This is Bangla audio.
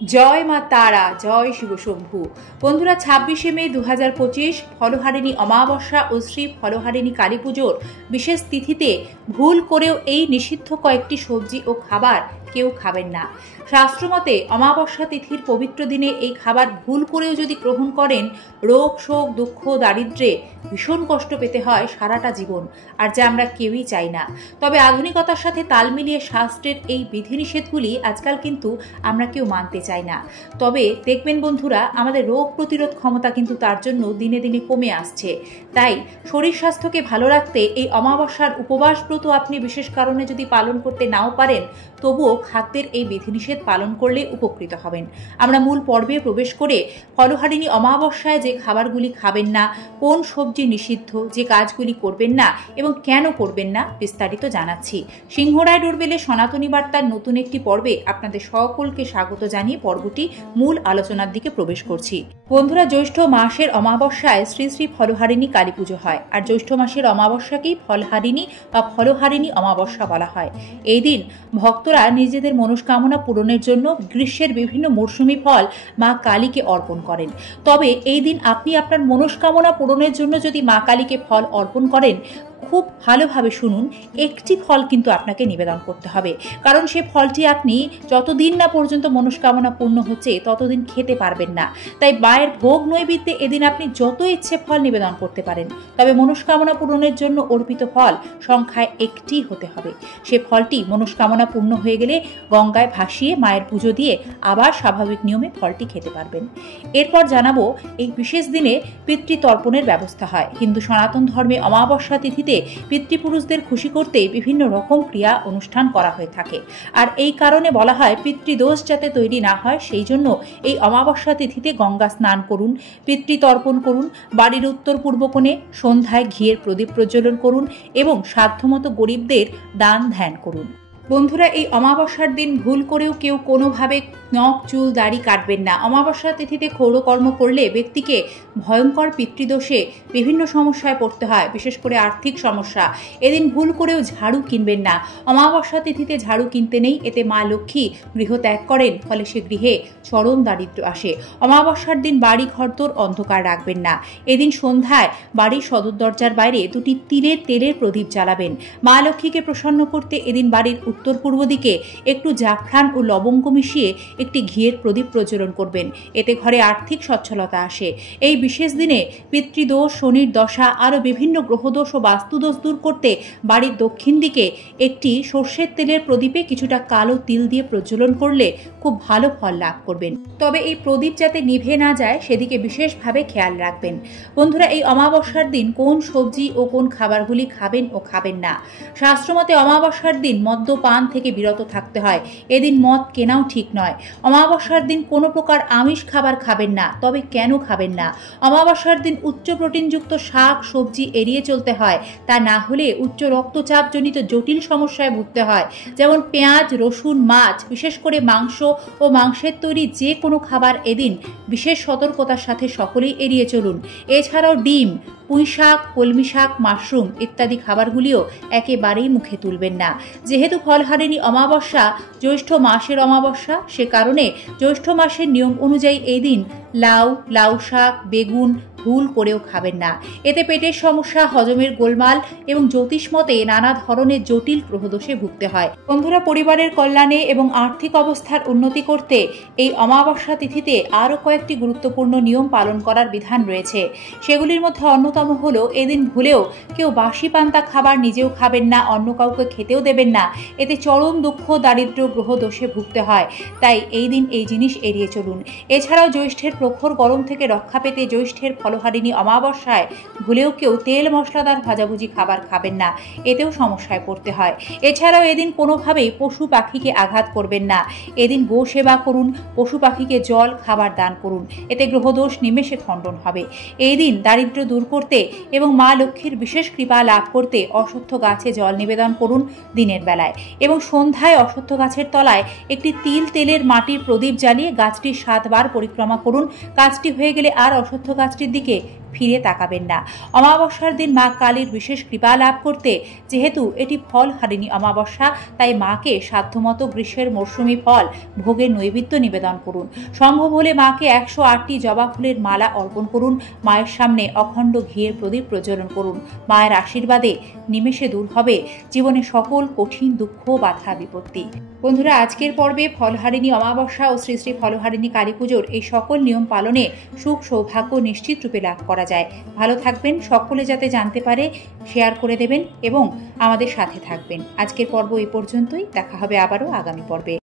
জয় মা তারা, জয় শিবশম্ভু। বন্ধুরা, ২৬শে মে ২০২৫ ফলহারিণী অমাবস্যা ও শ্রী ফলহারিণী কালী পুজোর বিশেষ তিথিতে ভুল করেও এই নিষিদ্ধ কয়েকটি সবজি ও খাবার কেউ খাবেন না। শাস্ত্রমতে অমাবস্যা তিথির পবিত্র দিনে এই খাবার ভুল করেও যদি গ্রহণ করেন, রোগ শোক দুঃখ দারিদ্র্যে ভীষণ কষ্ট পেতে হয় সারাটা জীবন, আর যা আমরা কেউই চাই না। তবে আধুনিকতার সাথে তাল মিলিয়ে শাস্ত্রের এই বিধিনিষেধগুলি আজকাল কিন্তু আমরা কেউ মানতে চাই না। তবে দেখবেন বন্ধুরা, আমাদের রোগ প্রতিরোধ ক্ষমতা কিন্তু তার জন্য দিনে দিনে কমে আসছে। তাই শরীর স্বাস্থ্যকে ভালো রাখতে এই অমাবস্যার উপবাস ব্রত আপনি বিশেষ কারণে যদি পালন করতে নাও পারেন, তবুও খাদ্যের এই বিধিনিষেধ পালন করলে উপকৃত হবেন। আমরা মূল পর্বে প্রবেশ করে ফলহারিণী অমাবস্যায় যে খাবারগুলি খাবেন না, কোন সবজি নিষিদ্ধ, যে কাজগুলি করবেন না এবং কেন করবেন না বিস্তারিত জানাচ্ছি। সিংহরায় ডোরবেলে সনাতনী বার্তার নতুন একটি পর্বে আপনাদের সকলকে স্বাগত জানিয়ে পর্বটি মূল আলোচনার দিকে প্রবেশ করছি। বন্ধুরা, জ্যৈষ্ঠ মাসের অমাবস্যায় শ্রী শ্রী ফলহারিণী কালী পুজো হয়, আর জ্যৈষ্ঠ মাসের অমাবস্যাকেই ফলহারিণী বা ফলহারিণী অমাবস্যা বলা হয়। এই দিন ভক্তরা নিজেদের মনস্কামনা পূরণের জন্য গ্রীষ্মের বিভিন্ন মৌসুমি ফল মা কালীকে অর্পণ করেন। তবে এই দিন আপনি আপনার মনস্কামনা পূরণের জন্য যদি মা কালীকে ফল অর্পণ করেন, খুব ভালোভাবে শুনুন, একটি ফল কিন্তু আপনাকে নিবেদন করতে হবে, কারণ সে ফলটি আপনি যতদিন না পর্যন্ত মনস্কামনা পূর্ণ হচ্ছে ততদিন খেতে পারবেন না। তাই মায়ের ভোগ নৈবেদ্যে এদিন আপনি যত ইচ্ছে ফল নিবেদন করতে পারেন, তবে মনস্কামনা পূরণের জন্য অর্পিত ফল সংখ্যায় একটি হতে হবে। সে ফলটি মনস্কামনা পূর্ণ হয়ে গেলে গঙ্গায় ভাসিয়ে মায়ের পুজো দিয়ে আবার স্বাভাবিক নিয়মে ফলটি খেতে পারবেন। এরপর জানাবো, এই বিশেষ দিনে পিতৃতর্পণের ব্যবস্থা হয়। হিন্দু সনাতন ধর্মে অমাবস্যা তিথিতে পিতৃপুরুষদের খুশি করতে বিভিন্ন রকম ক্রিয়া অনুষ্ঠান করা হয়ে থাকে, আর এই কারণে বলা হয় পিতৃদোষ যাতে তৈরি না হয়, সেই জন্য এই অমাবস্যা তিথিতে গঙ্গা স্নান করুন, পিতৃতর্পণ করুন, বাড়ির উত্তর পূর্ব কোণে সন্ধ্যায় ঘিয়ের প্রদীপ প্রজ্বলন করুন এবং সাধ্যমতো গরিবদের দান ধ্যান করুন। বন্ধুরা, এই অমাবস্যার দিন ভুল করেও কেউ কোনোভাবে নখ চুল দাড়ি কাটবেন না। অমাবস্যা তিথিতে ক্ষৌরকর্ম করলে ব্যক্তিকে ভয়ঙ্কর পিতৃদোষে বিভিন্ন সমস্যায় পড়তে হয়, বিশেষ করে আর্থিক সমস্যা। এদিন ভুল করেও ঝাড়ু কিনবেন না। অমাবস্যা তিথিতে ঝাড়ু কিনতে নেই, এতে মা লক্ষ্মী গৃহ ত্যাগ করেন, ফলে সে গৃহে চরম দারিদ্র্য আসে। অমাবস্যার দিন বাড়ি ঘরদোর অন্ধকার রাখবেন না। এদিন সন্ধ্যায় বাড়ির সদর দরজার বাইরে দুটি তিলের তেলের প্রদীপ জ্বালাবেন। মা লক্ষ্মীকে প্রসন্ন করতে এদিন বাড়ির উত্তর পূর্ব দিকে একটু জাফরান ও লবঙ্গ মিশিয়ে একটি ঘিয়ের প্রদীপ প্রজ্বলন করবেন, এতে ঘরে আর্থিক সচ্ছলতা আসে। এই বিশেষ দিনে পিতৃদোষ, শনির দশা, আরও বিভিন্ন গ্রহদোষ ও বাস্তুদোষ দূর করতে বাড়ির দক্ষিণ দিকে একটি সর্ষের তেলের প্রদীপে কিছুটা কালো তিল দিয়ে প্রজ্বলন করলে খুব ভালো ফল লাভ করবেন। তবে এই প্রদীপ যাতে নিভে না যায় সেদিকে বিশেষভাবে খেয়াল রাখবেন। বন্ধুরা, এই অমাবস্যার দিন কোন সবজি ও কোন খাবারগুলি খাবেন ও খাবেন না। শাস্ত্রমতে অমাবস্যার দিন মদ্যপান থেকে বিরত থাকতে হয়। এদিন মদ কেনাও ঠিক নয়। অমাবস্যার দিন কোনো প্রকার আমিষ খাবার খাবেন না। তবে কেন খাবেন না? অমাবস্যার দিন উচ্চ প্রোটিনযুক্ত শাক সবজি এড়িয়ে চলতে হয়, তা না হলে উচ্চ রক্তচাপ জনিত জটিল সমস্যায় ভুগতে হয়। যেমন পেঁয়াজ, রসুন, মাছ, বিশেষ করে মাংস ও মাংসের তৈরি যে কোনো খাবার এদিন বিশেষ সতর্কতার সাথে সকলেই এড়িয়ে চলুন। এছাড়াও ডিম, পুঁই শাক, কলমি শাক, মাশরুম ইত্যাদি খাবারগুলিও একেবারেই মুখে তুলবেন না। যেহেতু ফলহারিণী অমাবস্যা জ্যৈষ্ঠ মাসের অমাবস্যা, সে কারণে জ্যৈষ্ঠ মাসের নিয়ম অনুযায়ী এই দিন লাউ শাক, বেগুন ভুল করেও খাবেন না। এতে পেটের সমস্যা, হজমের গোলমাল এবং জ্যোতিষ মতে নানা ধরনের জটিল গ্রহদোষে ভুগতে হয়। বন্ধুরা, পরিবারের কল্যাণে এবং আর্থিক অবস্থার উন্নতি করতে এই অমাবস্যা তিথিতে আরও কয়েকটি গুরুত্বপূর্ণ নিয়ম পালন করার বিধান রয়েছে। সেগুলির মধ্যে অন্যতম হলো, এদিন ভুলেও কেউ বাসি পান্তা খাবার নিজেও খাবেন না, অন্য কাউকে খেতেও দেবেন না। এতে চরম দুঃখ দারিদ্র্য গ্রহদোষে ভুগতে হয়, তাই এই দিন এই জিনিস এড়িয়ে চলুন। এছাড়াও জ্যৈষ্ঠের প্রখর গরম থেকে রক্ষা পেতে জ্যৈষ্ঠের ফলহারিণী অমাবস্যায় ভুলেও কেউ তেল মশলাদার ভাজাভুজি খাবার খাবেন না, এতেও সমস্যায় পড়তে হয়। এছাড়াও এদিন কোনোভাবেই পশু পাখিকে আঘাত করবেন না। এদিন গো সেবা করুন, পশু পাখিকে জল খাবার দান করুন, এতে গ্রহদোষ নিমেষে খণ্ডন হবে। এই দিন দারিদ্র্য দূর করতে এবং মা লক্ষ্মীর বিশেষ কৃপা লাভ করতে অশ্বত্থ গাছে জল নিবেদন করুন দিনের বেলায়, এবং সন্ধ্যায় অশ্বত্থ গাছের তলায় একটি তেলের মাটির প্রদীপ জ্বালিয়ে গাছটি 7 বার পরিক্রমা করুন। কাজটি হয়ে গেলে আর অশ্বত্থ গাছটির দিকে ফিরে তাকাবেন না। অমাবস্যার দিন মা কালীর বিশেষ কৃপা লাভ করতে, যেহেতু এটি ফলহারিণী অমাবস্যা, তাই মাকে সাধ্যমতো গ্রীষ্মের মরশুমি ফল ভোগের নৈবেদ্য নিবেদন করুন। সম্ভব হলে মাকে 108টি জবা ফুলের মালা অর্পণ করুন। মায়ের সামনে অখণ্ড ঘিয়ের প্রদীপ প্রজ্বলন করুন। মায়ের আশীর্বাদে নিমেষে দূর হবে জীবনে সকল কঠিন দুঃখ, বাধা, বিপত্তি। বন্ধুরা, আজকের পর্বে ফলহারিণী অমাবস্যা ও শ্রী শ্রী ফলহারিণী কালী পুজোর এই সকল নিয়ম পালনে সুখ সৌভাগ্য নিশ্চিত রূপে লাভ করা যায়। ভালো থাকবেন, সকলে যাতে জানতে পারে শেয়ার করে দেবেন এবং আমাদের সাথে থাকবেন। আজকের পর্ব এই পর্যন্তই, দেখা হবে আবারও আগামী পর্বে।